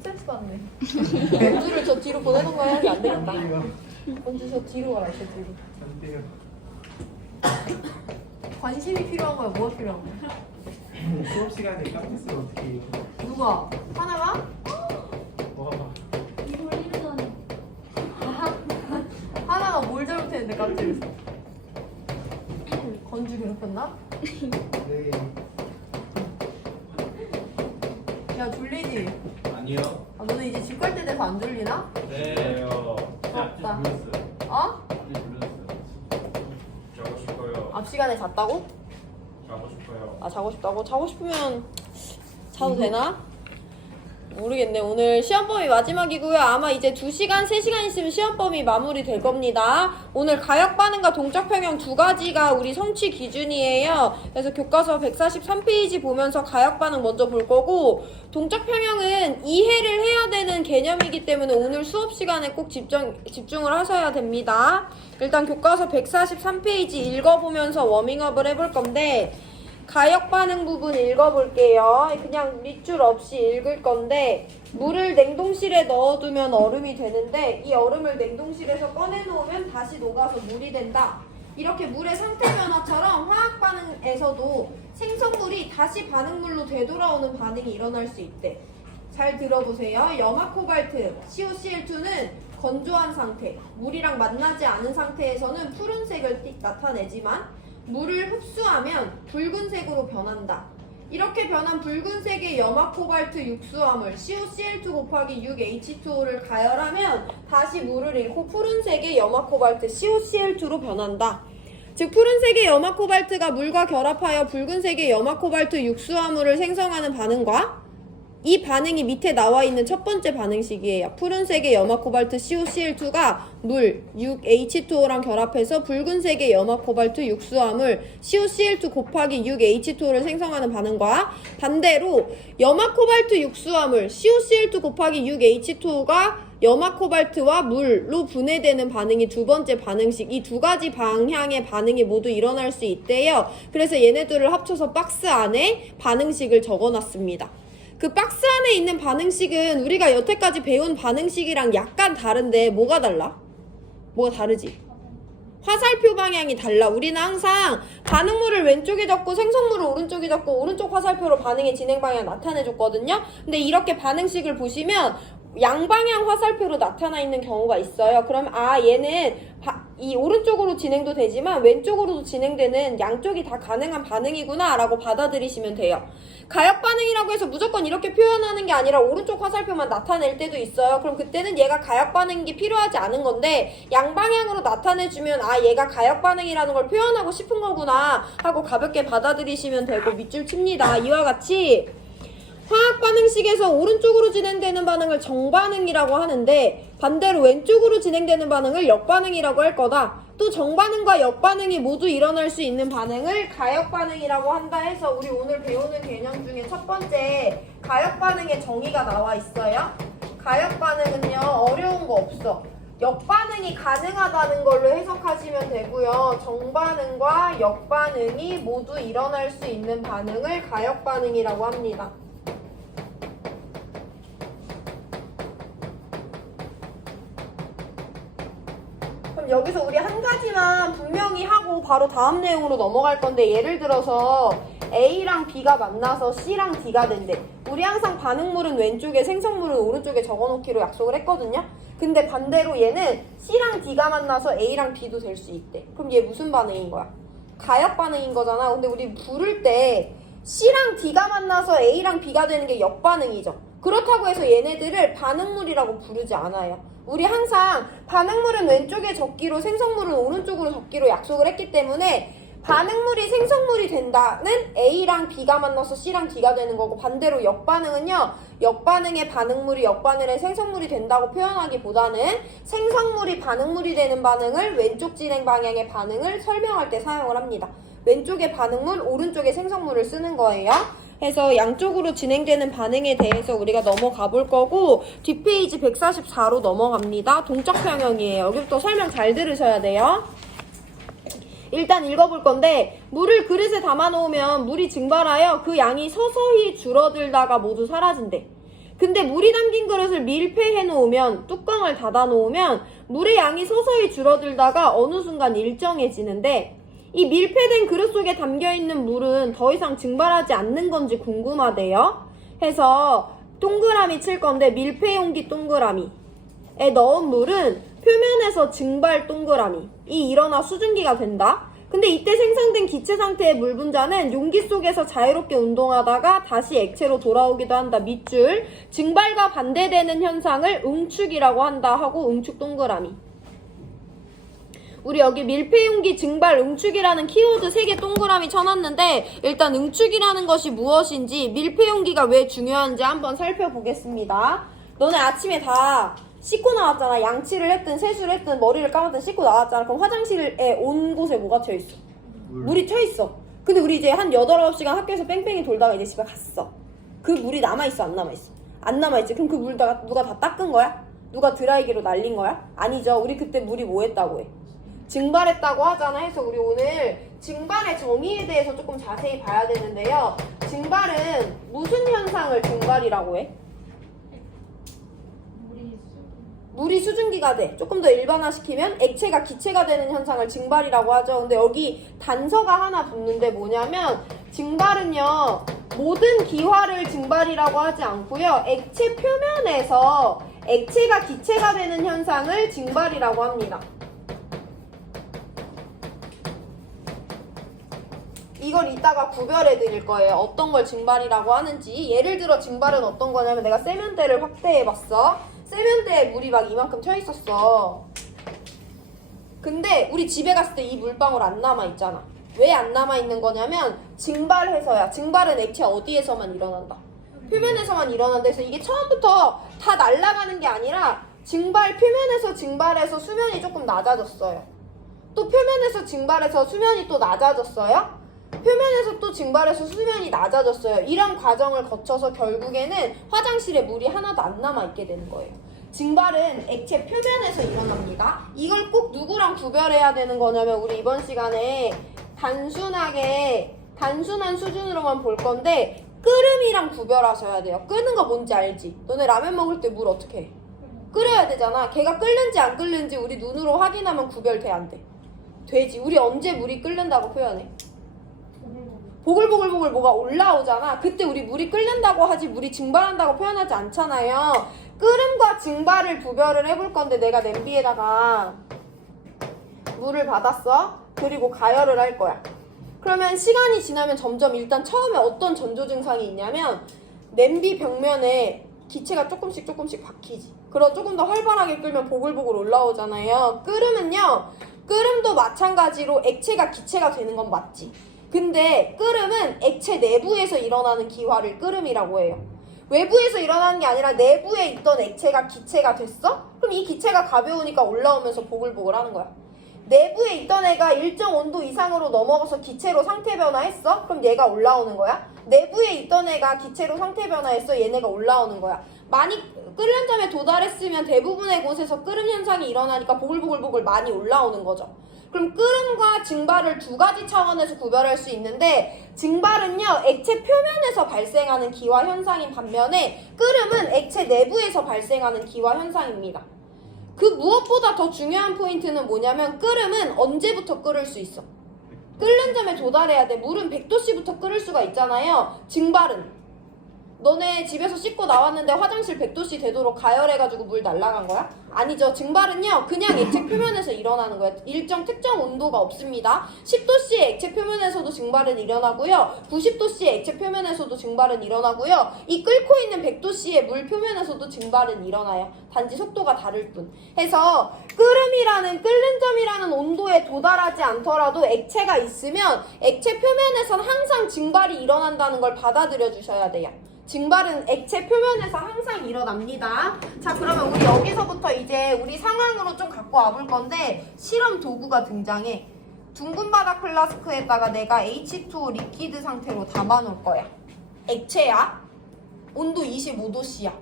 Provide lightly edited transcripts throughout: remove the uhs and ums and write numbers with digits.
스트레스 받네. 원주를 저 뒤로 보내는 거야. 하면 안 되겠다. 원주 저 뒤로 가라, 저 뒤로. 안 돼요. 관심이 필요한 거야? 뭐가 필요한 거야? 수업 시간에 카페 쓰면 어떻게 해요? 누가? 하나가? 와, 이걸 이러다니. 하나가 뭘 잘못했는데 깜짝이야. 건주 괴롭혔나? 네. 야 졸리지? 아니요. 아, 너는 이제 집 갈 때 돼서 안 졸리나? 네요. 부럽다. 불렀어요. 어? 불렀어요. 자고 싶어요. 앞 시간에 잤다고? 자고 싶어요. 아 자고 싶다고? 자고 싶으면 자도 되나? 모르겠네. 오늘 시험범위 마지막이고요. 아마 이제 2시간, 3시간 있으면 시험범위 마무리 될 겁니다. 오늘 가역 반응과 동적 평형 두 가지가 우리 성취 기준이에요. 그래서 교과서 143페이지 보면서 가역 반응 먼저 볼 거고, 동적 평형은 이해를 해야 되는 개념이기 때문에 오늘 수업 시간에 꼭 집중을 하셔야 됩니다. 일단 교과서 143페이지 읽어보면서 워밍업을 해볼 건데, 가역 반응 부분 읽어볼게요. 그냥 밑줄 없이 읽을 건데, 물을 냉동실에 넣어두면 얼음이 되는데, 이 얼음을 냉동실에서 꺼내놓으면 다시 녹아서 물이 된다. 이렇게 물의 상태 변화처럼 화학 반응에서도 생성물이 다시 반응물로 되돌아오는 반응이 일어날 수 있대. 잘 들어보세요. 염화 코발트, COCl2는 건조한 상태, 물이랑 만나지 않은 상태에서는 푸른색을 나타내지만 물을 흡수하면 붉은색으로 변한다. 이렇게 변한 붉은색의 염화 코발트 육수화물 COCl2 곱하기 6H2O를 가열하면 다시 물을 잃고 푸른색의 염화 코발트 COCl2로 변한다. 즉 푸른색의 염화 코발트가 물과 결합하여 붉은색의 염화 코발트 육수화물을 생성하는 반응과 이 반응이 밑에 나와 있는 첫 번째 반응식이에요. 푸른색의 염화 코발트 COCl2가 물 6H2O랑 결합해서 붉은색의 염화 코발트 육수화물 COCl2 곱하기 6H2O를 생성하는 반응과 반대로 염화 코발트 육수화물 COCl2 곱하기 6H2O가 염화 코발트와 물로 분해되는 반응이 두 번째 반응식. 이 두 가지 방향의 반응이 모두 일어날 수 있대요. 그래서 얘네들을 합쳐서 박스 안에 반응식을 적어놨습니다. 그 박스 안에 있는 반응식은 우리가 여태까지 배운 반응식이랑 약간 다른데 뭐가 달라? 뭐가 다르지? 화살표 방향이 달라. 우리는 항상 반응물을 왼쪽에 적고 생성물을 오른쪽에 적고 오른쪽 화살표로 반응의 진행 방향 나타내줬거든요. 근데 이렇게 반응식을 보시면 양방향 화살표로 나타나 있는 경우가 있어요. 그럼 얘는 이 오른쪽으로 진행도 되지만 왼쪽으로도 진행되는 양쪽이 다 가능한 반응이구나 라고 받아들이시면 돼요. 가역 반응이라고 해서 무조건 이렇게 표현하는 게 아니라 오른쪽 화살표만 나타낼 때도 있어요. 그럼 그때는 얘가 가역 반응이 필요하지 않은 건데 양방향으로 나타내주면 얘가 가역 반응이라는 걸 표현하고 싶은 거구나 하고 가볍게 받아들이시면 되고 밑줄 칩니다. 이와 같이 화학 반응식에서 오른쪽으로 진행되는 반응을 정반응이라고 하는데 반대로 왼쪽으로 진행되는 반응을 역반응이라고 할 거다. 또 정반응과 역반응이 모두 일어날 수 있는 반응을 가역 반응이라고 한다 해서 우리 오늘 배우는 개념 중에 첫 번째 가역 반응의 정의가 나와 있어요. 가역 반응은요 어려운 거 없어. 역반응이 가능하다는 걸로 해석하시면 되고요. 정반응과 역반응이 모두 일어날 수 있는 반응을 가역 반응이라고 합니다. 그럼 여기서 우리 한 가지만 분명히 하고 바로 다음 내용으로 넘어갈 건데, 예를 들어서 A랑 B가 만나서 C랑 D가 된대. 우리 항상 반응물은 왼쪽에 생성물은 오른쪽에 적어놓기로 약속을 했거든요. 근데 반대로 얘는 C랑 D가 만나서 A랑 B도 될 수 있대. 그럼 얘 무슨 반응인 거야? 가역 반응인 거잖아. 근데 우리 부를 때 C랑 D가 만나서 A랑 B가 되는 게 역반응이죠. 그렇다고 해서 얘네들을 반응물이라고 부르지 않아요. 우리 항상 반응물은 왼쪽에 적기로 생성물은 오른쪽으로 적기로 약속을 했기 때문에 반응물이 생성물이 된다는 A랑 B가 만나서 C랑 D가 되는 거고, 반대로 역반응은요 역반응의 반응물이 역반응의 생성물이 된다고 표현하기보다는 생성물이 반응물이 되는 반응을 왼쪽 진행 방향의 반응을 설명할 때 사용을 합니다. 왼쪽에 반응물, 오른쪽에 생성물을 쓰는 거예요. 해서 양쪽으로 진행되는 반응에 대해서 우리가 넘어가 볼 거고, 뒷페이지 144로 넘어갑니다. 동적 평형이에요. 여기부터 설명 잘 들으셔야 돼요. 일단 읽어볼 건데, 물을 그릇에 담아 놓으면 물이 증발하여 그 양이 서서히 줄어들다가 모두 사라진대. 근데 물이 담긴 그릇을 밀폐해 놓으면, 뚜껑을 닫아 놓으면 물의 양이 서서히 줄어들다가 어느 순간 일정해지는데, 이 밀폐된 그릇 속에 담겨있는 물은 더 이상 증발하지 않는 건지 궁금하대요. 해서 동그라미 칠 건데, 밀폐 용기 동그라미에 넣은 물은 표면에서 증발 동그라미 이 일어나 수증기가 된다. 근데 이때 생성된 기체 상태의 물 분자는 용기 속에서 자유롭게 운동하다가 다시 액체로 돌아오기도 한다. 밑줄. 증발과 반대되는 현상을 응축이라고 한다 하고 응축 동그라미. 우리 여기 밀폐용기 증발 응축이라는 키워드 3개 동그라미 쳐놨는데, 일단 응축이라는 것이 무엇인지, 밀폐용기가 왜 중요한지 한번 살펴보겠습니다. 너네 아침에 다 씻고 나왔잖아. 양치를 했든 세수를 했든 머리를 감았든 씻고 나왔잖아. 그럼 화장실에 온 곳에 뭐가 튀어있어? 물이 튀어있어. 근데 우리 이제 한 8, 9시간 학교에서 뺑뺑이 돌다가 이제 집에 갔어. 그 물이 남아있어, 안 남아있어? 안 남아있지. 그럼 그 물 누가 다 닦은 거야? 누가 드라이기로 날린 거야? 아니죠. 우리 그때 물이 뭐 했다고 해? 증발했다고 하잖아. 해서 우리 오늘 증발의 정의에 대해서 조금 자세히 봐야 되는데요. 증발은 무슨 현상을 증발이라고 해? 물이 수증기가 돼. 조금 더 일반화시키면 액체가 기체가 되는 현상을 증발이라고 하죠. 근데 여기 단서가 하나 붙는데 뭐냐면, 증발은요 모든 기화를 증발이라고 하지 않고요, 액체 표면에서 액체가 기체가 되는 현상을 증발이라고 합니다. 이걸 이따가 구별해 드릴 거예요. 어떤 걸 증발이라고 하는지. 예를 들어 증발은 어떤 거냐면, 내가 세면대를 확대해 봤어. 세면대에 물이 막 이만큼 튀어 있었어. 근데 우리 집에 갔을 때 이 물방울 안 남아 있잖아. 왜 안 남아 있는 거냐면, 증발해서야. 증발은 액체 어디에서만 일어난다? 표면에서만 일어난다. 그래서 이게 처음부터 다 날아가는 게 아니라, 증발 표면에서 증발해서 수면이 조금 낮아졌어요. 또 표면에서 증발해서 수면이 또 낮아졌어요. 표면에서 또 증발해서 수면이 낮아졌어요. 이런 과정을 거쳐서 결국에는 화장실에 물이 하나도 안 남아있게 되는 거예요. 증발은 액체 표면에서 일어납니다. 이걸 꼭 누구랑 구별해야 되는 거냐면, 우리 이번 시간에 단순한 수준으로만 볼 건데, 끓음이랑 구별하셔야 돼요. 끓는 거 뭔지 알지? 너네 라면 먹을 때 물 어떻게 해? 끓여야 되잖아. 걔가 끓는지 안 끓는지 우리 눈으로 확인하면 구별돼, 안 돼? 되지. 우리 언제 물이 끓는다고 표현해? 보글보글보글 뭐가 올라오잖아. 그때 우리 물이 끓는다고 하지 물이 증발한다고 표현하지 않잖아요. 끓음과 증발을 구별을 해볼 건데, 내가 냄비에다가 물을 받았어. 그리고 가열을 할 거야. 그러면 시간이 지나면 점점, 일단 처음에 어떤 전조 증상이 있냐면, 냄비 벽면에 기체가 조금씩 박히지. 그럼 조금 더 활발하게 끓면 보글보글 올라오잖아요. 끓음도 마찬가지로 액체가 기체가 되는 건 맞지. 근데 끓음은 액체 내부에서 일어나는 기화를 끓음이라고 해요. 외부에서 일어나는 게 아니라 내부에 있던 액체가 기체가 됐어? 그럼 이 기체가 가벼우니까 올라오면서 보글보글 하는 거야. 내부에 있던 애가 일정 온도 이상으로 넘어가서 기체로 상태 변화했어? 그럼 얘가 올라오는 거야. 내부에 있던 애가 기체로 상태 변화했어? 얘네가 올라오는 거야. 많이 끓는 점에 도달했으면 대부분의 곳에서 끓음 현상이 일어나니까 보글보글보글 많이 올라오는 거죠. 그럼 끓음과 증발을 두 가지 차원에서 구별할 수 있는데, 증발은요 액체 표면에서 발생하는 기화 현상인 반면에, 끓음은 액체 내부에서 발생하는 기화 현상입니다. 그 무엇보다 더 중요한 포인트는 뭐냐면, 끓음은 언제부터 끓을 수 있어? 끓는 점에 도달해야 돼. 물은 100도씨부터 끓을 수가 있잖아요. 증발은 너네 집에서 씻고 나왔는데 화장실 100도씨 되도록 가열해가지고 물 날라간 거야? 아니죠. 증발은요 그냥 액체 표면에서 일어나는 거예요. 일정 특정 온도가 없습니다. 10도씨의 액체 표면에서도 증발은 일어나고요, 90도씨의 액체 표면에서도 증발은 일어나고요, 이 끓고 있는 100도씨의 물 표면에서도 증발은 일어나요. 단지 속도가 다를 뿐. 해서 끓는 점이라는 온도에 도달하지 않더라도 액체가 있으면 액체 표면에선 항상 증발이 일어난다는 걸 받아들여 주셔야 돼요. 증발은 액체 표면에서 항상 일어납니다. 자, 그러면 우리 여기서부터 이제 우리 상황으로 좀 갖고 와볼 건데, 실험 도구가 등장해. 둥근 바닥 플라스크에다가 내가 H2O 리퀴드 상태로 담아놓을 거야. 액체야. 온도 25도씨야.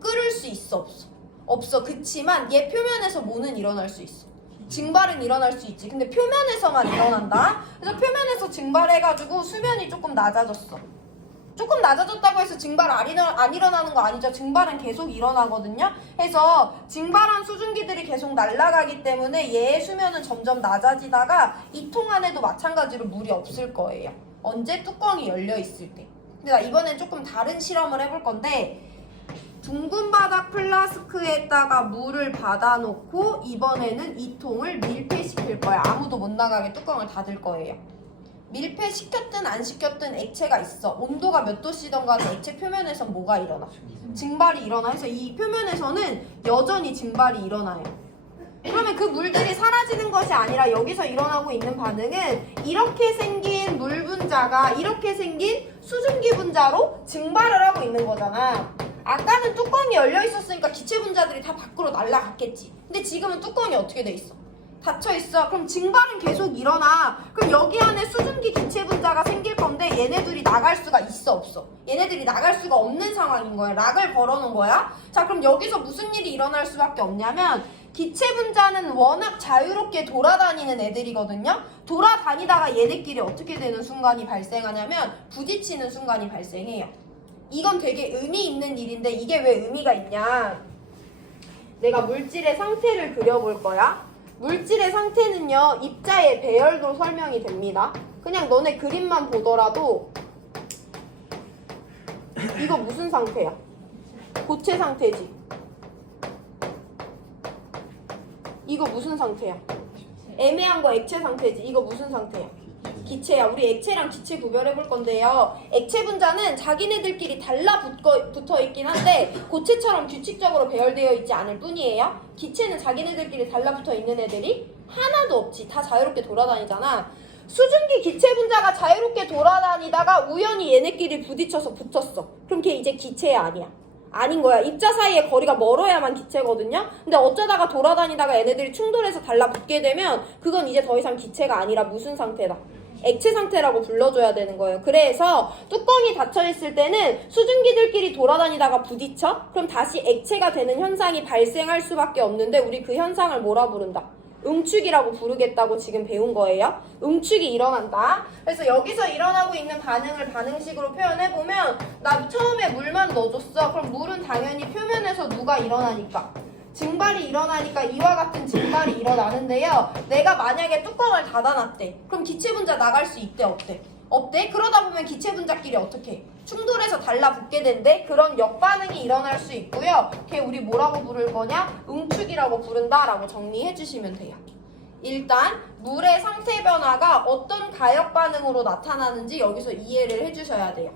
끓을 수 있어, 없어? 없어. 그치만 얘 표면에서 뭐는 일어날 수 있어? 증발은 일어날 수 있지. 근데 표면에서만 일어난다. 그래서 표면에서 증발해가지고 수면이 조금 낮아졌어. 조금 낮아졌다고 해서 증발 안 일어나는 거 아니죠. 증발은 계속 일어나거든요. 해서 증발한 수증기들이 계속 날아가기 때문에 얘의 수면은 점점 낮아지다가 이 통 안에도 마찬가지로 물이 없을 거예요. 언제? 뚜껑이 열려 있을 때. 근데 나 이번엔 조금 다른 실험을 해볼 건데 둥근 바닥 플라스크에다가 물을 받아놓고 이번에는 이 통을 밀폐시킬 거야. 아무도 못 나가게 뚜껑을 닫을 거예요. 밀폐시켰든 안 시켰든 액체가 있어. 온도가 몇 도씨든 간에 액체 표면에선 뭐가 일어나? 증발이 일어나. 해서 이 표면에서는 여전히 증발이 일어나요. 그러면 그 물들이 사라지는 것이 아니라 여기서 일어나고 있는 반응은 이렇게 생긴 물 분자가 이렇게 생긴 수증기 분자로 증발을 하고 있는 거잖아. 아까는 뚜껑이 열려 있었으니까 기체 분자들이 다 밖으로 날아갔겠지. 근데 지금은 뚜껑이 어떻게 돼 있어? 닫혀 있어. 그럼 증발은 계속 일어나. 그럼 여기 안에 수증기 기체 분자가 생길 건데 얘네들이 나갈 수가 있어 없어? 얘네들이 나갈 수가 없는 상황인 거야. 락을 걸어놓은 거야. 자, 그럼 여기서 무슨 일이 일어날 수밖에 없냐면 기체 분자는 워낙 자유롭게 돌아다니는 애들이거든요. 돌아다니다가 얘네끼리 어떻게 되는 순간이 발생하냐면 부딪히는 순간이 발생해요. 이건 되게 의미 있는 일인데 이게 왜 의미가 있냐? 내가 물질의 상태를 그려볼 거야. 물질의 상태는요, 입자의 배열도 설명이 됩니다. 그냥 너네 그림만 보더라도 이거 무슨 상태야? 고체 상태지. 이거 무슨 상태야? 애매한 거 액체 상태지. 이거 무슨 상태야? 기체야. 우리 액체랑 기체 구별해 볼 건데요. 액체 분자는 자기네들끼리 달라붙어 있긴 한데 고체처럼 규칙적으로 배열되어 있지 않을 뿐이에요. 기체는 자기네들끼리 달라붙어 있는 애들이 하나도 없지. 다 자유롭게 돌아다니잖아. 수증기 기체 분자가 자유롭게 돌아다니다가 우연히 얘네끼리 부딪혀서 붙었어. 그럼 걔 이제 기체야 아니야? 아닌 거야. 입자 사이의 거리가 멀어야만 기체거든요. 근데 어쩌다가 돌아다니다가 얘네들이 충돌해서 달라붙게 되면 그건 이제 더 이상 기체가 아니라 무슨 상태다? 액체 상태라고 불러줘야 되는 거예요. 그래서 뚜껑이 닫혀있을 때는 수증기들끼리 돌아다니다가 부딪혀? 그럼 다시 액체가 되는 현상이 발생할 수밖에 없는데 우리 그 현상을 뭐라 부른다? 응축이라고 부르겠다고 지금 배운 거예요. 응축이 일어난다. 그래서 여기서 일어나고 있는 반응을 반응식으로 표현해보면 나 처음에 물만 넣어줬어. 그럼 물은 당연히 표면에서 누가 일어나니까? 증발이 일어나니까 이와 같은 증발이 일어나는데요. 내가 만약에 뚜껑을 닫아놨대. 그럼 기체 분자 나갈 수 있대 없대? 없대? 그러다 보면 기체 분자끼리 어떻게 해? 충돌해서 달라붙게 된대. 그런 역반응이 일어날 수 있고요. 걔 우리 뭐라고 부를 거냐? 응축이라고 부른다라고 정리해 주시면 돼요. 일단 물의 상태 변화가 어떤 가역 반응으로 나타나는지 여기서 이해를 해주셔야 돼요.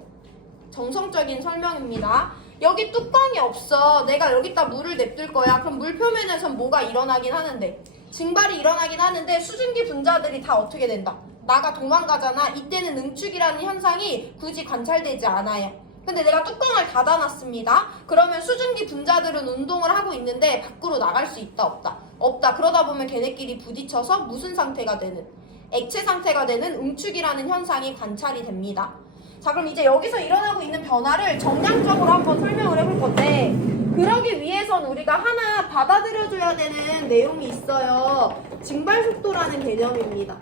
정성적인 설명입니다. 여기 뚜껑이 없어. 내가 여기다 물을 냅둘 거야. 그럼 물 표면에선 뭐가 일어나긴 하는데 증발이 일어나긴 하는데 수증기 분자들이 다 어떻게 된다? 나가 도망가잖아. 이때는 응축이라는 현상이 굳이 관찰되지 않아요. 근데 내가 뚜껑을 닫아놨습니다. 그러면 수증기 분자들은 운동을 하고 있는데 밖으로 나갈 수 있다 없다? 없다. 그러다 보면 걔네끼리 부딪혀서 무슨 상태가 되는? 액체 상태가 되는 응축이라는 현상이 관찰이 됩니다. 자, 그럼 이제 여기서 일어나고 있는 변화를 정량적으로 한번 설명을 해볼 건데 그러기 위해선 우리가 하나 받아들여줘야 되는 내용이 있어요. 증발 속도라는 개념입니다.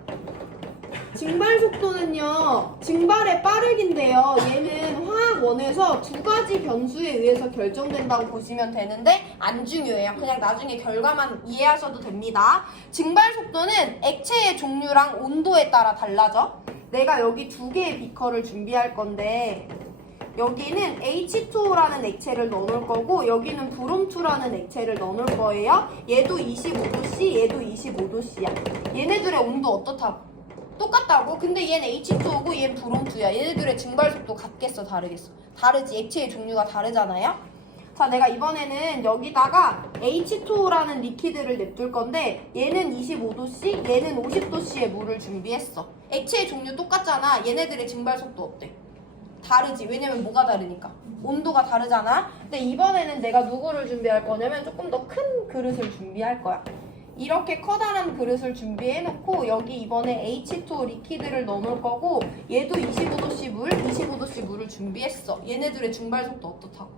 증발 속도는요, 증발의 빠르기인데요. 얘는 화학원에서 두 가지 변수에 의해서 결정된다고 보시면 되는데 안 중요해요. 그냥 나중에 결과만 이해하셔도 됩니다. 증발 속도는 액체의 종류랑 온도에 따라 달라져. 내가 여기 두 개의 비커를 준비할 건데 여기는 H2O라는 액체를 넣어놓을 거고 여기는 브롬2라는 액체를 넣어놓을 거예요. 얘도 25도씨, 얘도 25도씨야. 얘네들의 온도 어떻다고? 똑같다고? 근데 얘는 H2O고 얘는 브롬2야. 얘네들의 증발 속도 같겠어? 다르겠어? 다르지. 액체의 종류가 다르잖아요? 자, 내가 이번에는 여기다가 H2O라는 리퀴드를 냅둘 건데 얘는 25도씨, 얘는 50도씨의 물을 준비했어. 액체의 종류 똑같잖아. 얘네들의 증발 속도 어때? 다르지. 왜냐면 뭐가 다르니까? 온도가 다르잖아. 근데 이번에는 내가 누구를 준비할 거냐면 조금 더 큰 그릇을 준비할 거야. 이렇게 커다란 그릇을 준비해놓고 여기 이번에 H2O 리퀴드를 넣어놓을 거고 얘도 25도씨 물, 25도씨 물을 준비했어. 얘네들의 증발 속도 어떻다고?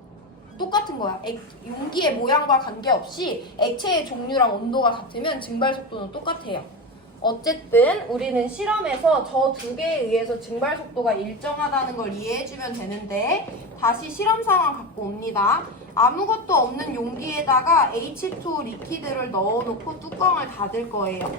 똑같은 거야. 용기의 모양과 관계없이 액체의 종류랑 온도가 같으면 증발 속도는 똑같아요. 어쨌든 우리는 실험에서 저 두 개에 의해서 증발 속도가 일정하다는 걸 이해해주면 되는데 다시 실험 상황 갖고 옵니다. 아무것도 없는 용기에다가 H2O 리퀴드를 넣어놓고 뚜껑을 닫을 거예요.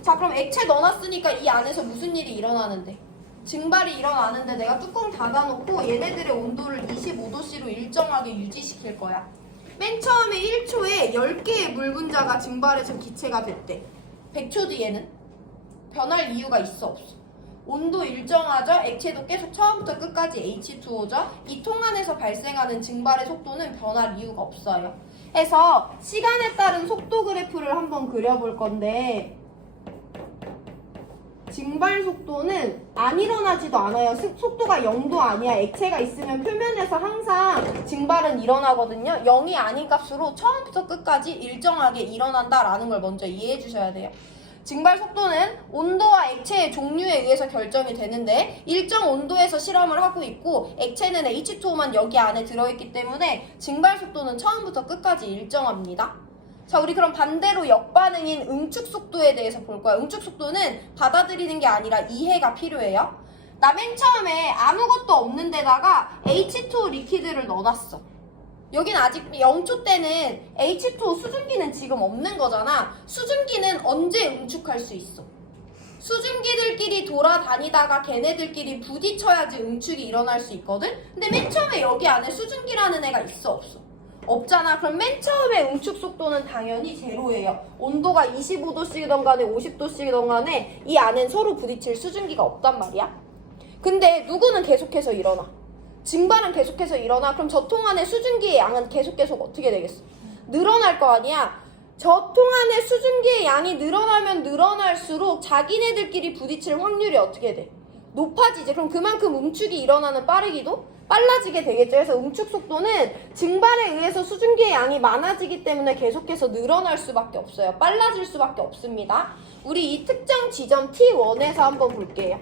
자, 그럼 액체 넣어놨으니까 이 안에서 무슨 일이 일어나는데? 증발이 일어나는데 내가 뚜껑 닫아놓고 얘네들의 온도를 25도씨로 일정하게 유지시킬 거야. 맨 처음에 1초에 10개의 물 분자가 증발해서 기체가 됐대. 100초 뒤에는 변할 이유가 있어 없어? 온도 일정하죠? 액체도 계속 처음부터 끝까지 H2O죠? 이 통 안에서 발생하는 증발의 속도는 변할 이유가 없어요. 해서 시간에 따른 속도 그래프를 한번 그려볼 건데 증발 속도는 안 일어나지도 않아요. 속도가 0도 아니야. 액체가 있으면 표면에서 항상 증발은 일어나거든요. 0이 아닌 값으로 처음부터 끝까지 일정하게 일어난다라는 걸 먼저 이해해 주셔야 돼요. 증발 속도는 온도와 액체의 종류에 의해서 결정이 되는데 일정 온도에서 실험을 하고 있고 액체는 H2O만 여기 안에 들어있기 때문에 증발 속도는 처음부터 끝까지 일정합니다. 자, 우리 그럼 반대로 역반응인 응축 속도에 대해서 볼 거야. 응축 속도는 받아들이는 게 아니라 이해가 필요해요. 나 맨 처음에 아무것도 없는 데다가 H2O 리퀴드를 넣어놨어. 여긴 아직 0초 때는 H2O 수증기는 지금 없는 거잖아. 수증기는 언제 응축할 수 있어? 수증기들끼리 돌아다니다가 걔네들끼리 부딪혀야지 응축이 일어날 수 있거든? 근데 맨 처음에 여기 안에 수증기라는 애가 있어 없어? 없잖아. 그럼 맨 처음에 응축 속도는 당연히 제로예요. 온도가 25도씩이던 간에 50도씩이던 간에 이 안엔 서로 부딪힐 수증기가 없단 말이야. 근데 누구는 계속해서 일어나? 증발은 계속해서 일어나. 그럼 저 통 안에 수증기의 양은 계속 어떻게 되겠어? 늘어날 거 아니야. 저 통 안에 수증기의 양이 늘어나면 늘어날수록 자기네들끼리 부딪힐 확률이 어떻게 돼? 높아지지. 그럼 그만큼 응축이 일어나는 빠르기도 빨라지게 되겠죠. 그래서 응축 속도는 증발에 의해서 수증기의 양이 많아지기 때문에 계속해서 늘어날 수밖에 없어요. 빨라질 수밖에 없습니다. 우리 이 특정 지점 T1에서 한번 볼게요.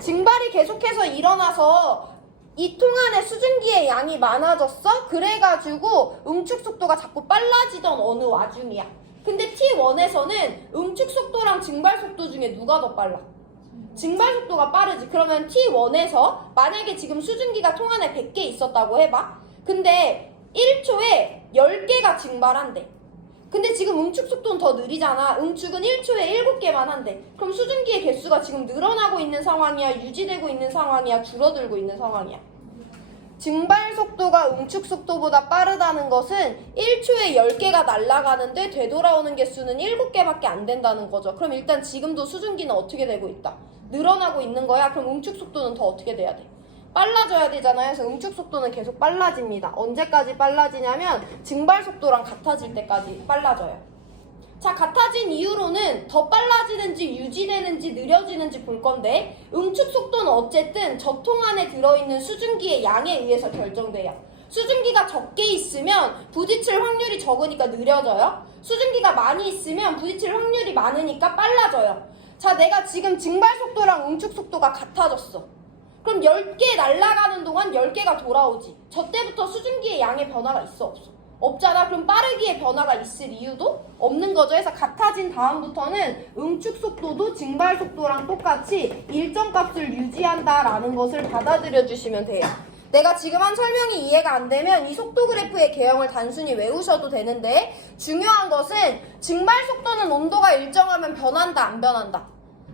증발이 계속해서 일어나서 이 통 안에 수증기의 양이 많아졌어? 그래가지고 응축 속도가 자꾸 빨라지던 어느 와중이야. 근데 T1에서는 응축 속도랑 증발 속도 중에 누가 더 빨라? 증발 속도가 빠르지. 그러면 T1에서 만약에 지금 수증기가 통 안에 100개 있었다고 해봐. 근데 1초에 10개가 증발한대. 근데 지금 응축 속도는 더 느리잖아. 응축은 1초에 7개만 한대. 그럼 수증기의 개수가 지금 늘어나고 있는 상황이야? 유지되고 있는 상황이야? 줄어들고 있는 상황이야? 증발 속도가 응축 속도보다 빠르다는 것은 1초에 10개가 날아가는데 되돌아오는 개수는 7개밖에 안 된다는 거죠. 그럼 일단 지금도 수증기는 어떻게 되고 있다? 늘어나고 있는 거야. 그럼 응축 속도는 더 어떻게 돼야 돼? 빨라져야 되잖아요. 그래서 응축 속도는 계속 빨라집니다. 언제까지 빨라지냐면 증발 속도랑 같아질 때까지 빨라져요. 자, 같아진 이후로는 더 빨라지는지 유지되는지 느려지는지 볼 건데 응축 속도는 어쨌든 저 통 안에 들어있는 수증기의 양에 의해서 결정돼요. 수증기가 적게 있으면 부딪힐 확률이 적으니까 느려져요. 수증기가 많이 있으면 부딪힐 확률이 많으니까 빨라져요. 자, 내가 지금 증발 속도랑 응축 속도가 같아졌어. 그럼 10개 날아가는 동안 10개가 돌아오지. 저 때부터 수증기의 양의 변화가 있어 없어? 없잖아. 그럼 빠르기의 변화가 있을 이유도 없는 거죠. 그래서 같아진 다음부터는 응축 속도도 증발 속도랑 똑같이 일정 값을 유지한다라는 것을 받아들여 주시면 돼요. 내가 지금 한 설명이 이해가 안 되면 이 속도 그래프의 개형을 단순히 외우셔도 되는데 중요한 것은 증발 속도는 온도가 일정하면 변한다, 안 변한다?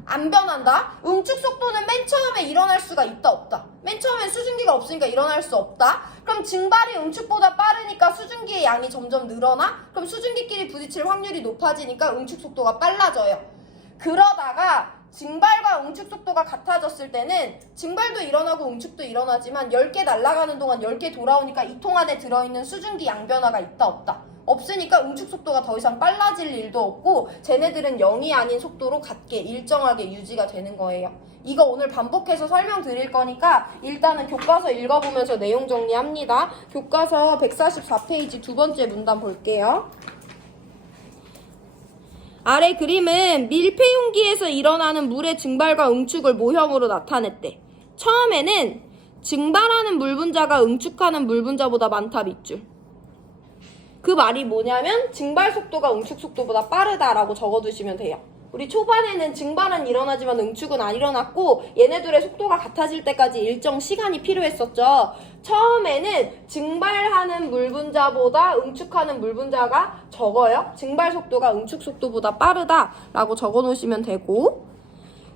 안 변한다. 응축 속도는 맨 처음에 일어날 수가 있다, 없다? 맨 처음엔 수증기가 없으니까 일어날 수 없다. 그럼 증발이 응축보다 빠르니까 수증기의 양이 점점 늘어나? 그럼 수증기끼리 부딪힐 확률이 높아지니까 응축 속도가 빨라져요. 그러다가 증발과 응축 속도가 같아졌을 때는 증발도 일어나고 응축도 일어나지만 10개 날아가는 동안 10개 돌아오니까 이 통 안에 들어있는 수증기 양 변화가 있다, 없다? 없으니까 응축 속도가 더 이상 빨라질 일도 없고 쟤네들은 0이 아닌 속도로 같게 일정하게 유지가 되는 거예요. 이거 오늘 반복해서 설명드릴 거니까 일단은 교과서 읽어보면서 내용 정리합니다. 교과서 144페이지 두 번째 문단 볼게요. 아래 그림은 밀폐용기에서 일어나는 물의 증발과 응축을 모형으로 나타냈대. 처음에는 증발하는 물 분자가 응축하는 물 분자보다 많다 밑줄. 그 말이 뭐냐면 증발 속도가 응축 속도보다 빠르다라고 적어두시면 돼요. 우리 초반에는 증발은 일어나지만 응축은 안 일어났고 얘네들의 속도가 같아질 때까지 일정 시간이 필요했었죠. 처음에는 증발하는 물 분자보다 응축하는 물 분자가 적어요. 증발 속도가 응축 속도보다 빠르다라고 적어 놓으시면 되고,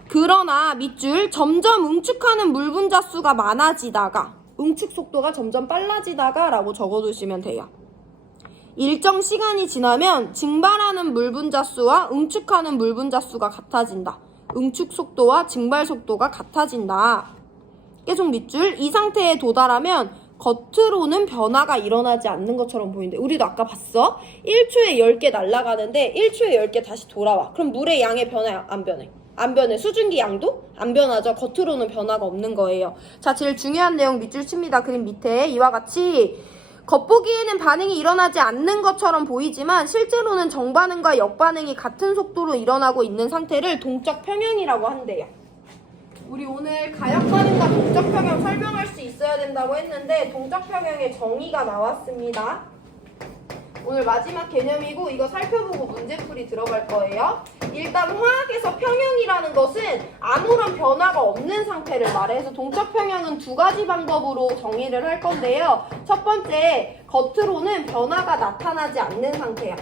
그러나 밑줄 점점 응축하는 물 분자 수가 많아지다가 응축 속도가 점점 빨라지다가 라고 적어 두시면 돼요. 일정 시간이 지나면 증발하는 물 분자 수와 응축하는 물 분자 수가 같아진다. 응축 속도와 증발 속도가 같아진다. 계속 밑줄. 이 상태에 도달하면 겉으로는 변화가 일어나지 않는 것처럼 보이는데, 우리도 아까 봤어? 1초에 10개 날아가는데 1초에 10개 다시 돌아와. 그럼 물의 양의 변해? 안 변해? 안 변해. 수증기 양도 안 변하죠. 겉으로는 변화가 없는 거예요. 자, 제일 중요한 내용 밑줄 칩니다. 그림 밑에 이와 같이 겉보기에는 반응이 일어나지 않는 것처럼 보이지만 실제로는 정반응과 역반응이 같은 속도로 일어나고 있는 상태를 동적 평형이라고 한대요. 우리 오늘 가역 반응과 동적 평형 설명할 수 있어야 된다고 했는데 동적 평형의 정의가 나왔습니다. 오늘 마지막 개념이고 이거 살펴보고 문제풀이 들어갈 거예요. 일단 화학에서 평형이라는 것은 아무런 변화가 없는 상태를 말해서 동적 평형은 두 가지 방법으로 정의를 할 건데요. 첫 번째, 겉으로는 변화가 나타나지 않는 상태야.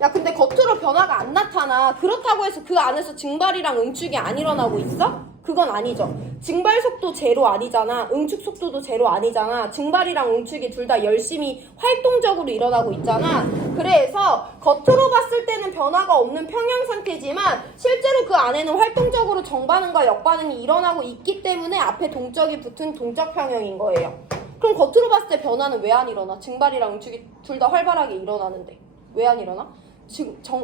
야, 근데 겉으로 변화가 안 나타나. 그렇다고 해서 그 안에서 증발이랑 응축이 안 일어나고 있어? 그건 아니죠. 증발 속도 제로 아니잖아. 응축 속도도 제로 아니잖아. 증발이랑 응축이 둘 다 열심히 활동적으로 일어나고 있잖아. 그래서 겉으로 봤을 때는 변화가 없는 평형 상태지만 실제로 그 안에는 활동적으로 정반응과 역반응이 일어나고 있기 때문에 앞에 동적이 붙은 동적 평형인 거예요. 그럼 겉으로 봤을 때 변화는 왜 안 일어나? 증발이랑 응축이 둘 다 활발하게 일어나는데 왜 안 일어나?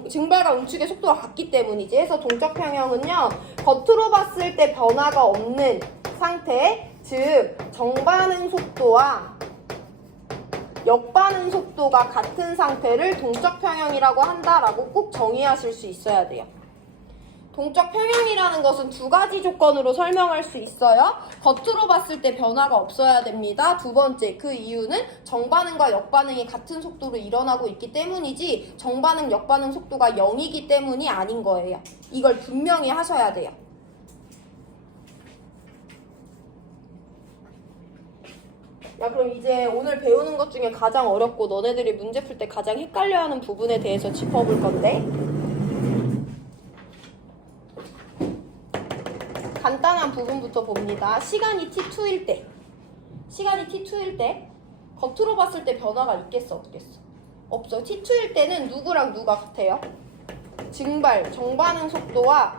증발과 응축의 속도가 같기 때문이지. 해서 동적 평형은요, 겉으로 봤을 때 변화가 없는 상태, 즉 정반응 속도와 역반응 속도가 같은 상태를 동적 평형이라고 한다라고 꼭 정의하실 수 있어야 돼요. 동적 평형이라는 것은 두 가지 조건으로 설명할 수 있어요. 겉으로 봤을 때 변화가 없어야 됩니다. 두 번째, 그 이유는 정반응과 역반응이 같은 속도로 일어나고 있기 때문이지 정반응, 역반응 속도가 0이기 때문이 아닌 거예요. 이걸 분명히 하셔야 돼요. 야, 그럼 이제 오늘 배우는 것 중에 가장 어렵고 너네들이 문제 풀 때 가장 헷갈려하는 부분에 대해서 짚어볼 건데, 간단한 부분부터 봅니다. 시간이 t2일 때, 겉으로 봤을 때 변화가 있겠어, 없겠어? 없어. t2일 때는 누구랑 누가 같아요? 증발, 정반응 속도와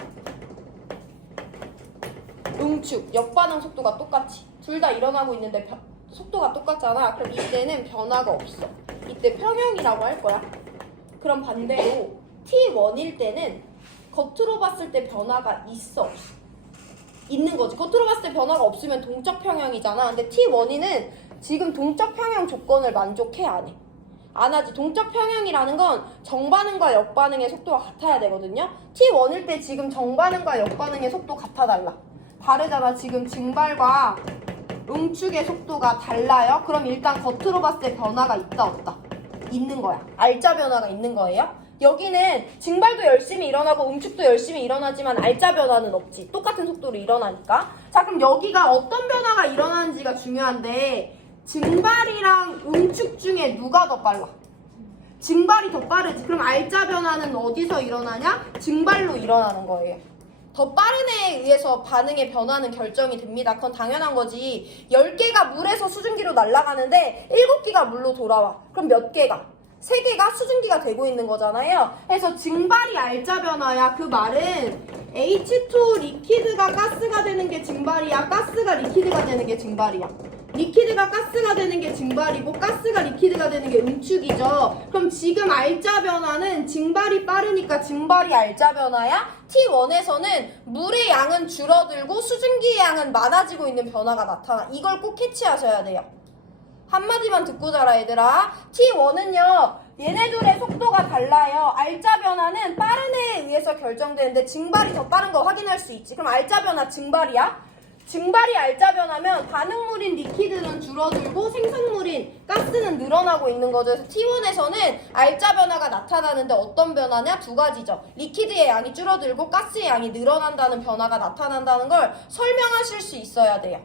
응축, 역반응 속도가 똑같이 둘 다 일어나고 있는데 속도가 똑같잖아. 그럼 이때는 변화가 없어. 이때 평형이라고 할 거야. 그럼 반대로 t1일 때는 겉으로 봤을 때 변화가 있어, 없어? 있는 거지. 겉으로 봤을 때 변화가 없으면 동적 평형이잖아. 근데 T1은 지금 동적 평형 조건을 만족해, 안 해? 안 하지. 동적 평형이라는 건 정반응과 역반응의 속도가 같아야 되거든요. T1일 때 지금 정반응과 역반응의 속도 같아, 달라? 다르잖아. 지금 증발과 응축의 속도가 달라요. 그럼 일단 겉으로 봤을 때 변화가 있다, 없다? 있는 거야. 알짜 변화가 있는 거예요. 여기는 증발도 열심히 일어나고 응축도 열심히 일어나지만 알짜 변화는 없지. 똑같은 속도로 일어나니까. 자, 그럼 여기가 어떤 변화가 일어나는지가 중요한데, 증발이랑 응축 중에 누가 더 빨라? 증발이 더 빠르지. 그럼 알짜 변화는 어디서 일어나냐? 증발로 일어나는 거예요. 더 빠른 애에 의해서 반응의 변화는 결정이 됩니다. 그건 당연한 거지. 10개가 물에서 수증기로 날아가는데 7개가 물로 돌아와. 그럼 몇 개가? 3개가 수증기가 되고 있는 거잖아요. 그래서 증발이 알짜 변화야. 그 말은 H2 리퀴드가 가스가 되는 게 증발이야, 가스가 리퀴드가 되는 게 증발이야. 리퀴드가 가스가 되는 게 증발이고 가스가 리퀴드가 되는 게 응축이죠. 그럼 지금 알짜 변화는 증발이 빠르니까 증발이 알짜 변화야. T1에서는 물의 양은 줄어들고 수증기의 양은 많아지고 있는 변화가 나타나. 이걸 꼭 캐치하셔야 돼요. 한마디만 듣고 자라, 얘들아. T1은요, 얘네들의 속도가 달라요. 알짜 변화는 빠른 애에 의해서 결정되는데 증발이 더 빠른 거 확인할 수 있지. 그럼 알짜 변화 증발이야? 증발이 알짜 변하면 반응물인 리퀴드는 줄어들고 생성물인 가스는 늘어나고 있는 거죠. 그래서 T1에서는 알짜 변화가 나타나는데 어떤 변화냐? 두 가지죠. 리퀴드의 양이 줄어들고 가스의 양이 늘어난다는 변화가 나타난다는 걸 설명하실 수 있어야 돼요.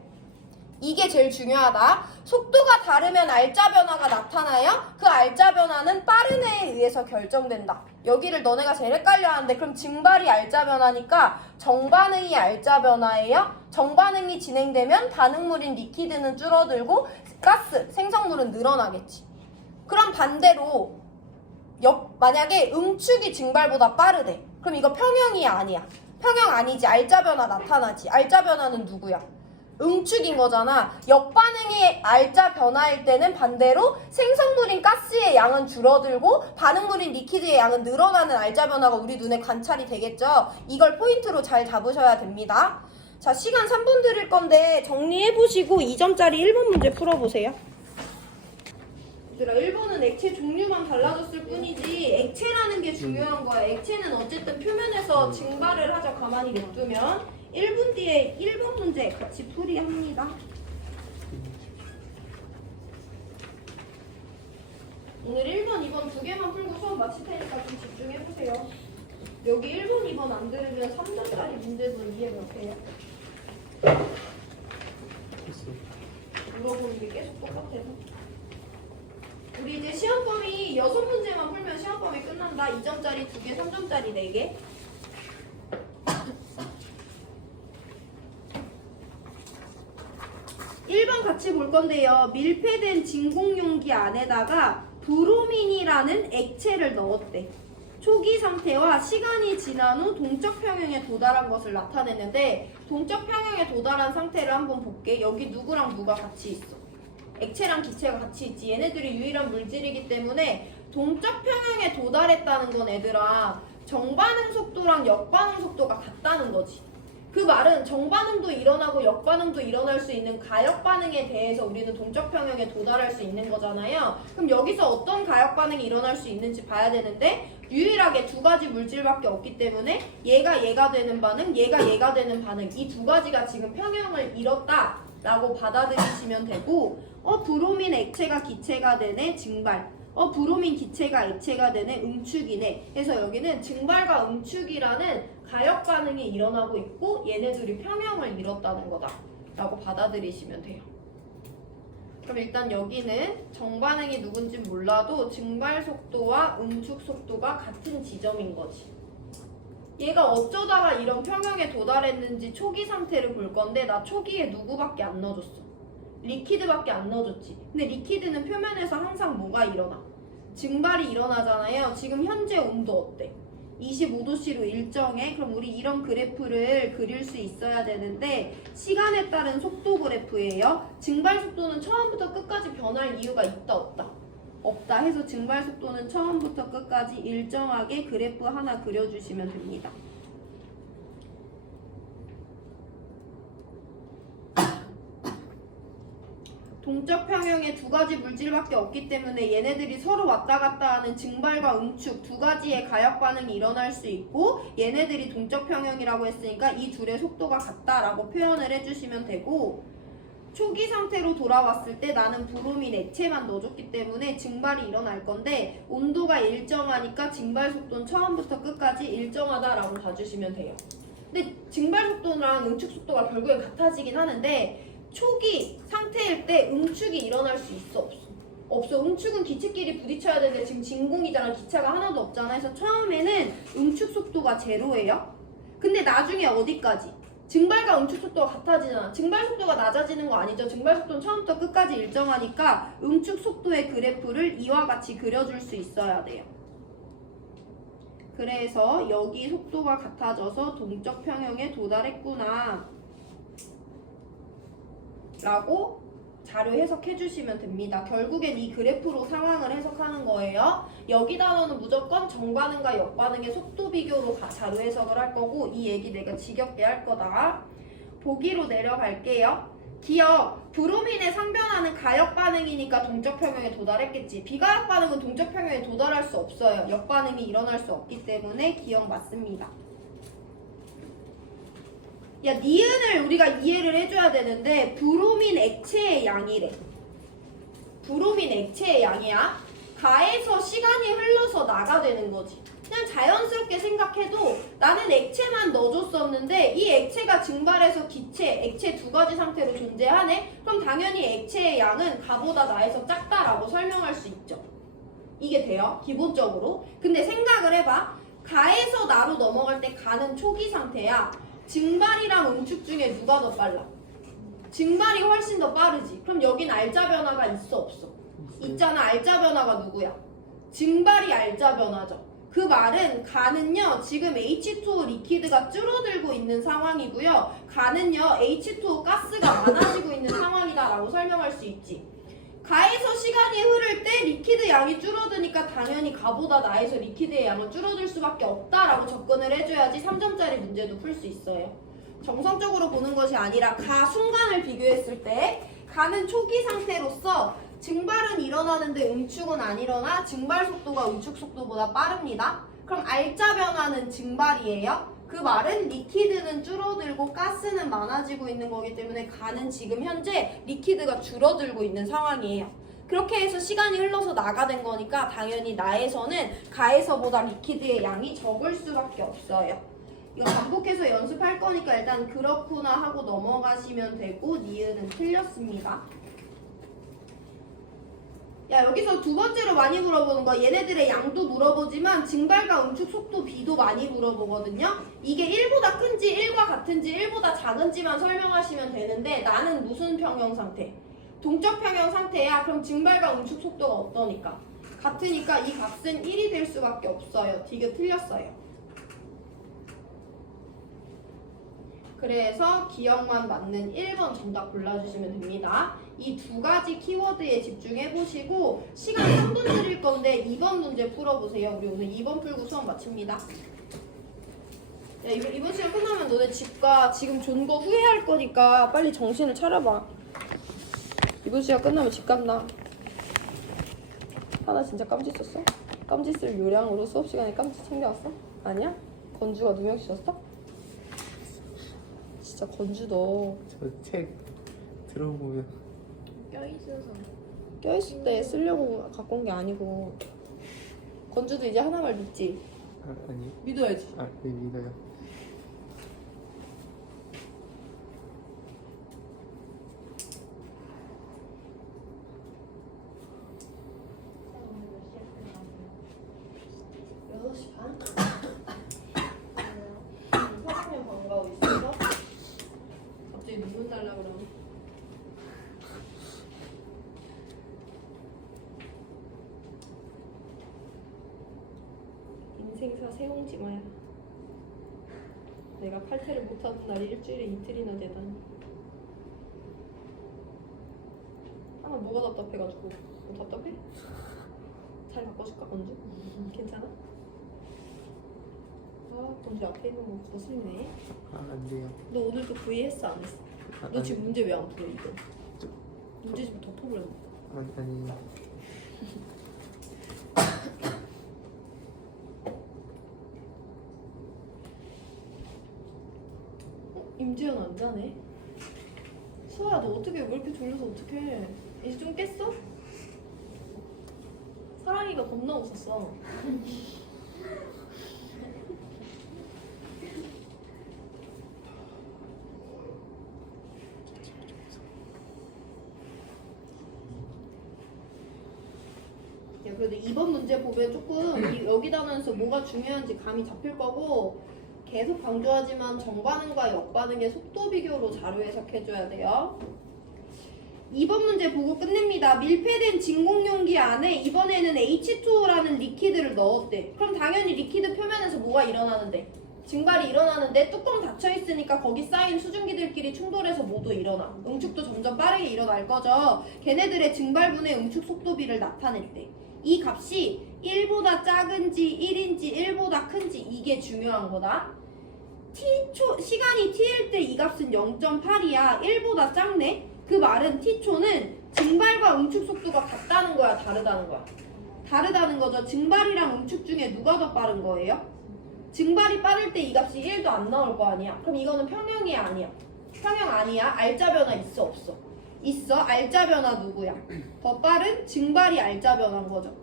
이게 제일 중요하다. 속도가 다르면 알짜 변화가 나타나요. 그 알짜 변화는 빠른 애에 의해서 결정된다. 여기를 너네가 제일 헷갈려 하는데 그럼 증발이 알짜 변화니까 정반응이 알짜 변화예요. 정반응이 진행되면 반응물인 리퀴드는 줄어들고 가스, 생성물은 늘어나겠지. 그럼 반대로 만약에 응축이 증발보다 빠르대. 그럼 이거 평형이 아니야. 평형 아니지. 알짜 변화 나타나지. 알짜 변화는 누구야? 응축인 거잖아. 역반응이 알짜 변화일 때는 반대로 생성물인 가스의 양은 줄어들고 반응물인 리퀴드의 양은 늘어나는 알짜 변화가 우리 눈에 관찰이 되겠죠. 이걸 포인트로 잘 잡으셔야 됩니다. 자, 시간 3분 드릴 건데 정리해보시고 2점짜리 1번 문제 풀어보세요. 얘들아, 1번은 액체 종류만 달라졌을 뿐이지 액체라는 게 중요한 거야. 액체는 어쨌든 표면에서 증발을 하죠. 가만히 냅두면 1분 뒤에 1번 문제 같이 풀이합니다. 오늘 1번, 2번 두 개만 풀고 수업 마칠 테니까 좀 집중해보세요. 여기 1번, 2번 안 들으면 3점짜리 문제도 이해 못해요. 물어보는 게 계속 똑같아서. 우리 이제 시험 범위 6문제만 풀면 시험 범위 끝난다. 2점짜리 2개, 3점짜리 4개. 1번 같이 볼 건데요. 밀폐된 진공용기 안에다가 브로민이라는 액체를 넣었대. 초기 상태와 시간이 지난 후 동적 평형에 도달한 것을 나타내는데 동적 평형에 도달한 상태를 한번 볼게. 여기 누구랑 누가 같이 있어? 액체랑 기체가 같이 있지. 얘네들이 유일한 물질이기 때문에 동적 평형에 도달했다는 건 얘들아 정반응 속도랑 역반응 속도가 같다는 거지. 그 말은 정반응도 일어나고 역반응도 일어날 수 있는 가역반응에 대해서 우리는 동적 평형에 도달할 수 있는 거잖아요. 그럼 여기서 어떤 가역반응이 일어날 수 있는지 봐야 되는데 유일하게 두 가지 물질밖에 없기 때문에 얘가 되는 반응, 얘가 되는 반응 이 두 가지가 지금 평형을 이뤘다라고 받아들이시면 되고 브로민 액체가 기체가 되네 증발 브로민 기체가 액체가 되네 응축이네. 그래서 여기는 증발과 응축이라는 가역 반응이 일어나고 있고 얘네들이 평형을 이뤘다는 거다 라고 받아들이시면 돼요. 그럼 일단 여기는 정반응이 누군지 몰라도 증발 속도와 응축 속도가 같은 지점인 거지. 얘가 어쩌다가 이런 평형에 도달했는지 초기 상태를 볼 건데 나 초기에 누구밖에 안 넣어줬어? 리퀴드밖에 안 넣어줬지. 근데 리퀴드는 표면에서 항상 뭐가 일어나? 증발이 일어나잖아요. 지금 현재 온도 어때? 25도씨로 일정해. 그럼 우리 이런 그래프를 그릴 수 있어야 되는데 시간에 따른 속도 그래프예요. 증발 속도는 처음부터 끝까지 변할 이유가 있다 없다? 없다 해서 증발 속도는 처음부터 끝까지 일정하게 그래프 하나 그려주시면 됩니다. 동적 평형에 두 가지 물질밖에 없기 때문에 얘네들이 서로 왔다 갔다 하는 증발과 응축 두 가지의 가역 반응이 일어날 수 있고 얘네들이 동적 평형이라고 했으니까 이 둘의 속도가 같다라고 표현을 해주시면 되고 초기 상태로 돌아왔을 때 나는 브로민 액체만 넣어줬기 때문에 증발이 일어날 건데 온도가 일정하니까 증발 속도는 처음부터 끝까지 일정하다라고 봐주시면 돼요. 근데 증발 속도랑 응축 속도가 결국에 같아지긴 하는데 초기 상태일 때 응축이 일어날 수 있어 없어? 없어. 응축은 기체끼리 부딪혀야 되는데 지금 진공이잖아. 기체가 하나도 없잖아. 그래서 처음에는 응축 속도가 제로예요. 근데 나중에 어디까지? 증발과 응축 속도가 같아지잖아. 증발 속도가 낮아지는 거 아니죠. 증발 속도는 처음부터 끝까지 일정하니까 응축 속도의 그래프를 이와 같이 그려줄 수 있어야 돼요. 그래서 여기 속도가 같아져서 동적 평형에 도달했구나 라고 자료 해석해 주시면 됩니다. 결국엔 이 그래프로 상황을 해석하는 거예요. 여기 단어는 무조건 정반응과 역반응의 속도 비교로 자료 해석을 할 거고 이 얘기 내가 지겹게 할 거다. 보기로 내려갈게요. 기억, 브로민의 상변화는 가역 반응이니까 동적 평형에 도달했겠지. 비가역 반응은 동적 평형에 도달할 수 없어요. 역반응이 일어날 수 없기 때문에 기억 맞습니다. 야, 니은을 우리가 이해를 해줘야 되는데 브로민 액체의 양이래. 브로민 액체의 양이야. 가에서 시간이 흘러서 나가 되는 거지. 그냥 자연스럽게 생각해도 나는 액체만 넣어줬었는데 이 액체가 증발해서 기체, 액체 두 가지 상태로 존재하네? 그럼 당연히 액체의 양은 가보다 나에서 작다라고 설명할 수 있죠. 이게 돼요, 기본적으로. 근데 생각을 해봐. 가에서 나로 넘어갈 때 가는 초기 상태야. 증발이랑 응축 중에 누가 더 빨라? 증발이 훨씬 더 빠르지. 그럼 여긴 알자 변화가 있어, 없어? 있잖아. 알자 변화가 누구야? 증발이 알자 변화죠. 그 말은 가는요 지금 H2O 리퀴드가 줄어들고 있는 상황이고요. 가는요 H2O 가스가 많아지고 있는 상황이다라고 설명할 수 있지. 가에서 시간이 흐를 때 리퀴드 양이 줄어드니까 당연히 가보다 나에서 리퀴드의 양은 줄어들 수밖에 없다라고 접근을 해줘야지 3점짜리 문제도 풀 수 있어요. 정성적으로 보는 것이 아니라 가 순간을 비교했을 때 가는 초기 상태로서 증발은 일어나는데 응축은 안 일어나. 증발 속도가 응축 속도보다 빠릅니다. 그럼 알자 변화는 증발이에요. 그 말은 리퀴드는 줄어들고 가스는 많아지고 있는 거기 때문에 가는 지금 현재 리퀴드가 줄어들고 있는 상황이에요. 그렇게 해서 시간이 흘러서 나가된 거니까 당연히 나에서는 가에서보다 리퀴드의 양이 적을 수밖에 없어요. 이거 반복해서 연습할 거니까 일단 그렇구나 하고 넘어가시면 되고 니은은 틀렸습니다. 야, 여기서 두 번째로 많이 물어보는 거 얘네들의 양도 물어보지만 증발과 응축 속도 B도 많이 물어보거든요. 이게 1보다 큰지 1과 같은지 1보다 작은지만 설명하시면 되는데 나는 무슨 평형 상태? 동적 평형 상태야. 그럼 증발과 응축 속도가 어떠니까? 같으니까 이 값은 1이 될 수밖에 없어요. 디귿 틀렸어요. 그래서 기억만 맞는 1번 정답 골라주시면 됩니다. 이 두 가지 키워드에 집중해보시고 시간 3분 드릴 건데 2번 문제 풀어보세요. 우리 오늘 2번 풀고 수업 마칩니다. 야, 이번 시간 끝나면 너네 집가 지금 존 거 후회할 거니까 빨리 정신을 차려봐. 이번 시간 끝나면 집 간다. 하나 진짜 깜지 썼어? 깜지 쓸 요량으로 수업 시간에 깜지 챙겨왔어? 아니야? 건주가 누명 씌웠어? 진짜 건주 너 저 책 들어보면 껴있어서. 껴있을 때 쓰려고 갖고 온 게 아니고. 건주도 이제 하나말 믿지? 아니 믿어야지. 네 믿어요. 몇 6시 반? 사장님 반가워 있어서? 갑자기 눈물 달라 그러네. 인생사 세옹지마야. 내가 칼퇴를 못하는 날이 일주일에 이틀이나 되다니. 뭐가 답답해가지고. 뭐 답답해? 잘 바꿔줄까 건주? 괜찮아? 건주 앞에 있는 거 거슬리네. 안 돼요. 너 오늘 또 V 했어 안 했어? 너 지금 문제 왜 안 풀어 이거? 문제 좀 덮어보려고. 아니 임지연 안 자네. 수아야 너 어떻게 왜 이렇게 졸려서 어떡해? 이제 좀 깼어? 사랑이가 겁나 웃었어. 야, 그래도 이번 문제 보면 조금 여기 단원에서 뭐가 중요한지 감이 잡힐 거고 계속 강조하지만 정반응과 역반응의 속도 비교로 자료 해석해줘야 돼요. 2번 문제 보고 끝냅니다. 밀폐된 진공용기 안에 이번에는 H2O라는 리퀴드를 넣었대. 그럼 당연히 리퀴드 표면에서 뭐가 일어나는데? 증발이 일어나는데 뚜껑 닫혀있으니까 거기 쌓인 수증기들끼리 충돌해서 모두 일어나. 응축도 점점 빠르게 일어날 거죠. 걔네들의 증발분의 응축 속도비를 나타냈대. 이 값이 1보다 작은지 1인지 1보다 큰지 이게 중요한 거다. T초, 시간이 T일 때 이 값은 0.8이야. 1보다 작네? 그 말은 T초는 증발과 응축 속도가 같다는 거야, 다르다는 거야? 다르다는 거죠. 증발이랑 응축 중에 누가 더 빠른 거예요? 증발이 빠를 때 이 값이 1도 안 나올 거 아니야. 그럼 이거는 평형이 아니야. 평형 아니야. 알짜 변화 있어 없어? 있어. 알짜 변화 누구야? 더 빠른 증발이 알짜 변화인 거죠.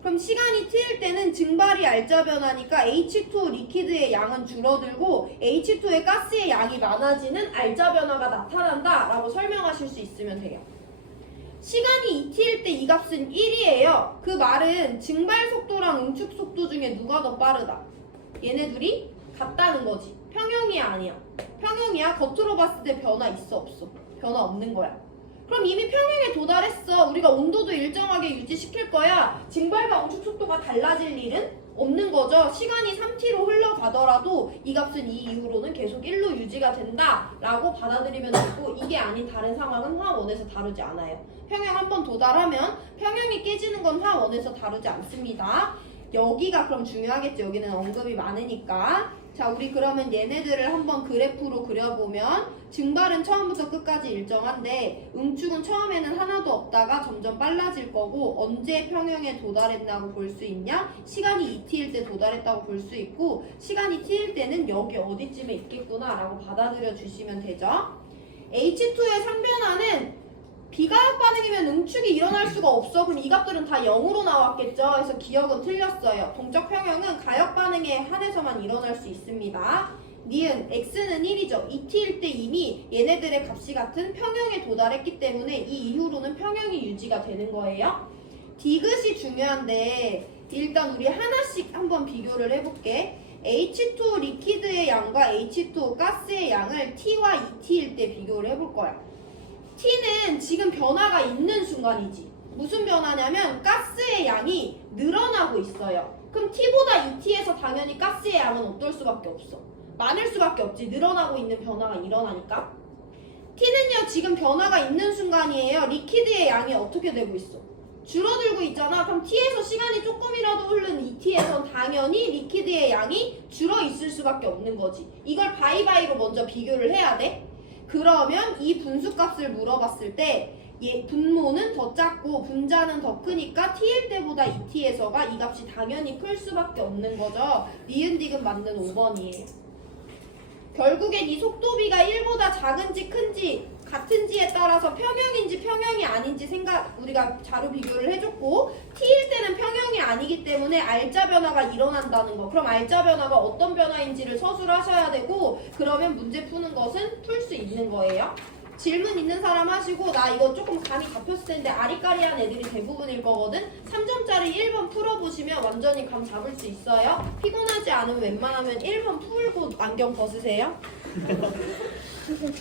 그럼 시간이 t일 때는 증발이 알짜 변화니까 H2O 리퀴드의 양은 줄어들고 H2O의 가스의 양이 많아지는 알짜 변화가 나타난다 라고 설명하실 수 있으면 돼요. 시간이 2t일 때 이 값은 1이에요. 그 말은 증발 속도랑 응축 속도 중에 누가 더 빠르다? 얘네 둘이 같다는 거지. 평형이 아니야. 평형이야. 겉으로 봤을 때 변화 있어 없어? 변화 없는 거야. 그럼 이미 평형에 도달했어. 우리가 온도도 일정하게 유지시킬 거야. 증발과 응축 속도가 달라질 일은 없는 거죠. 시간이 3t로 흘러가더라도 이 값은 이 이후로는 계속 1로 유지가 된다 라고 받아들이면 되고, 이게 아닌 다른 상황은 화원에서 다루지 않아요. 평형 한번 도달하면 평형이 깨지는 건 화원에서 다루지 않습니다. 여기가 그럼 중요하겠지. 여기는 언급이 많으니까. 자, 우리 그러면 얘네들을 한번 그래프로 그려보면 증발은 처음부터 끝까지 일정한데 응축은 처음에는 하나도 없다가 점점 빨라질 거고, 언제 평형에 도달했다고 볼 수 있냐? 시간이 2t일 때 도달했다고 볼 수 있고, 시간이 t일 때는 여기 어디쯤에 있겠구나 라고 받아들여 주시면 되죠. H2의 상변화는 비가역 반응이면 응축이 일어날 수가 없어. 그럼 이 값들은 다 0으로 나왔겠죠. 그래서 기억은 틀렸어요. 동적 평형은 가역 반응에 한해서만 일어날 수 있습니다. 니은 x는 1이죠. 2t일 때 이미 얘네들의 값이 같은 평형에 도달했기 때문에 이 이후로는 평형이 유지가 되는 거예요. 디귿이 중요한데 일단 우리 하나씩 한번 비교를 해볼게. H2O 리퀴드의 양과 H2O 가스의 양을 t와 2t일 때 비교를 해볼 거야. t는 지금 변화가 있는 순간이지. 무슨 변화냐면 가스의 양이 늘어나고 있어요. 그럼 t보다 2t에서 당연히 가스의 양은 어떨 수밖에 없어? 많을 수밖에 없지. 늘어나고 있는 변화가 일어나니까. t는요 지금 변화가 있는 순간이에요. 리퀴드의 양이 어떻게 되고 있어? 줄어들고 있잖아. 그럼 t에서 시간이 조금이라도 흐른 2t에선 당연히 리퀴드의 양이 줄어 있을 수밖에 없는 거지. 이걸 바이바이로 먼저 비교를 해야 돼. 그러면 이 분수값을 물어봤을 때 분모는 더 작고 분자는 더 크니까 t일 때보다 2t에서가 이 값이 당연히 클 수밖에 없는 거죠. 니은 디귿 맞는 5번이에요. 결국엔 이 속도비가 1보다 작은지 큰지 같은지에 따라서 평형인지 평형이 아닌지 우리가 자료 비교를 해줬고, t일 때는 평형이 아니기 때문에 알짜 변화가 일어난다는 거. 그럼 알짜 변화가 어떤 변화인지를 서술하셔야 되고, 그러면 문제 푸는 것은 풀 수 있는 거예요. 질문 있는 사람 하시고, 나 이거 조금 감이 잡혔을 텐데 아리까리한 애들이 대부분일 거거든. 3점짜리 1번 풀어보시면 완전히 감 잡을 수 있어요. 피곤하지 않으면 웬만하면 1번 풀고 안경 벗으세요.